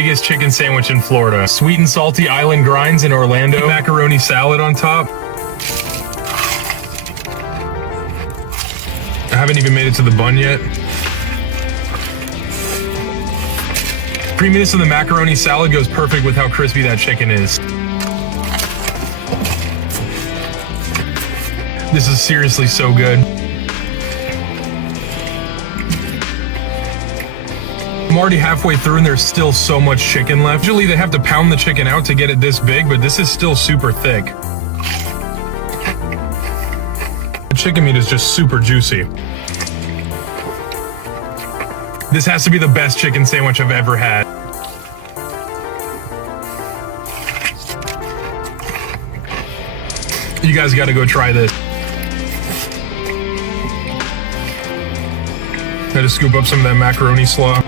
biggest chicken sandwich in Florida. Sweet and salty island Grindz in Orlando. Macaroni salad on top. I haven't even made it to the bun yet. Creaminess of the macaroni salad goes perfect with how crispy that chicken is. This is seriously so good. I'm already halfway through and there's still so much chicken left. Usually they have to pound the chicken out to get it this big, but this is still super thick. The chicken meat is just super juicy. This has to be the best chicken sandwich I've ever had. You guys gotta go try this. Gotta scoop up some of that macaroni slaw.